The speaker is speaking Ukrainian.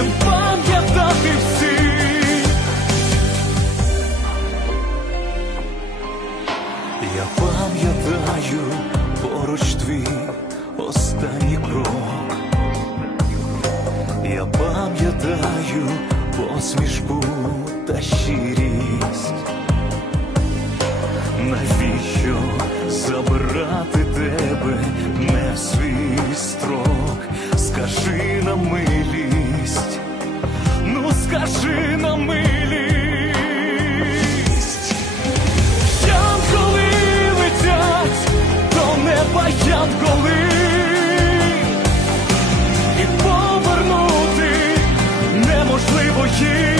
Ми будемо пам'ятати всіх. Я пам'ятаю поруч твій останній крок. Я пам'ятаю посмішку та щирість. Навіщо забирати тебе не свій строк? Скажи на милість. Янголи летять до неба янголи, і повернути неможливо їх.